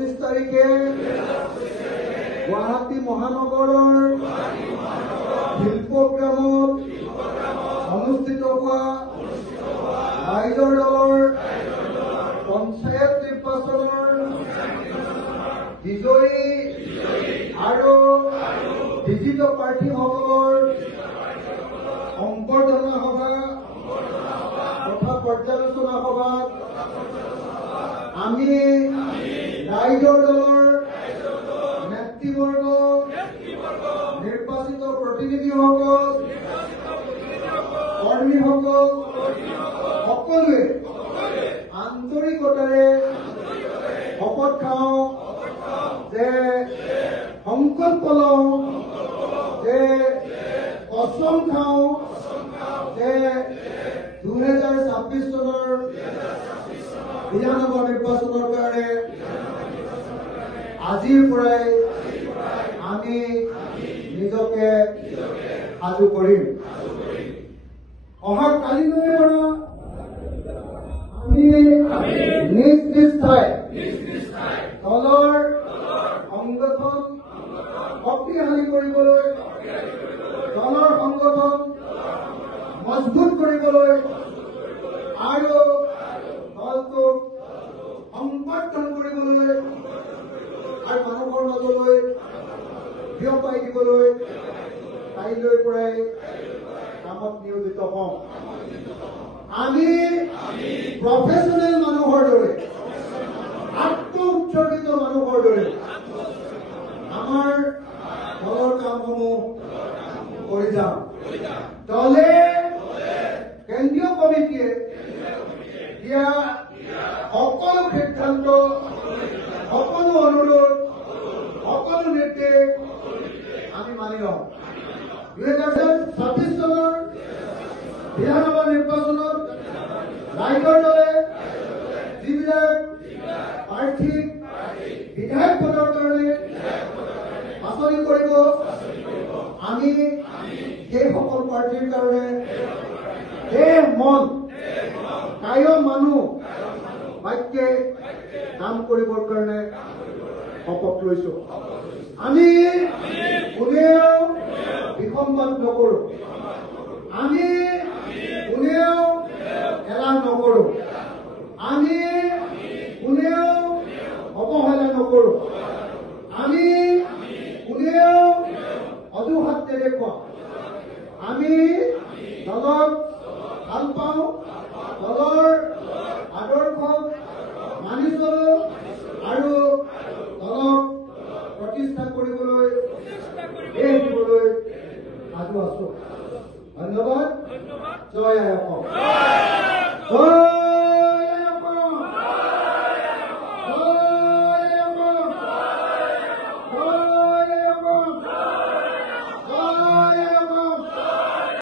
25 তাৰিখে গুৱাহাটী মহানগৰৰ শিল্পগ্ৰামত অনুষ্ঠিত হোৱা ৰাইজৰ দলৰ পঞ্চায়ত নিৰ্বাচনৰ বিজয়ী আৰু বিজিত প্ৰাৰ্থীসকলৰ সম্বৰ্ধনা সভা তথা পৰ্যালোচনা সভাত আমি ৰাইজৰ দলৰ নেতৃবৰ্গ নিৰ্বাচিত প্ৰতিনিধিসকল কৰ্মীসকল সকলোৱে আন্তৰিকতাৰে শপত খাওঁ যে সংকল্প লওঁ যে কসম খাওঁ যে 2026 চনৰ বিধানসভা নিৰ্বাচনৰ কাৰণে আজিৰ পৰাই আমি নিজকে সাজু কৰিম। অহা কালিলৈ পৰা আমি নিজ নিজ ঠাই দলৰ সংগঠন শক্তিশালী কৰিবলৈ দলৰ সংগঠন মজবুত কৰিবলৈ আৰু দলটোক সংবৰ্ধন কৰিবলৈ আৰু মানুহৰ মাজলৈ বিয়পাই দিবলৈ কাইলৈৰ পৰাই কামত নিয়োজিত হওঁ। আমি প্ৰফেচনেল মানুহৰ দৰে আত্ম উৎসৰ্গিত মানুহৰ দৰে আমাৰ দলৰ কামসমূহ কৰি যাম। দলে কেন্দ্ৰীয় কমিটিয়ে দিয়া সকলো সিদ্ধান্ত সকলো অনুৰোধ সকলো নিৰ্দেশ আমি মানি লওঁ। 2026 চনৰ বিধানসভা নিৰ্বাচনত ৰাইজৰ দলে যিবিলাক প্ৰাৰ্থীক বিধায়ক পদৰ কাৰণে বাছনি কৰিব আমি সেইসকল প্ৰাৰ্থীৰ কাৰণে দেহ মন কায় মানুহ বাক্যে কাম কৰিবৰ কাৰণে শপত লৈছো। আমি কোনেও বিসম্বাদ নকৰোঁ, আমি কোনেও এলাহ নকৰোঁ, আমি কোনেও অৱহেলা নকৰোঁ, আমি কোনেও অজুহাত নেদেখুৱাওঁ। আমি দলক ভাল পাওঁ, দলৰ আদৰ্শক মানি চলোঁ আৰু দলক প্ৰতিষ্ঠা কৰিবলৈ দেশ দিবলৈ সাজু আছোঁ। ধন্যবাদ। জয় আই অসম।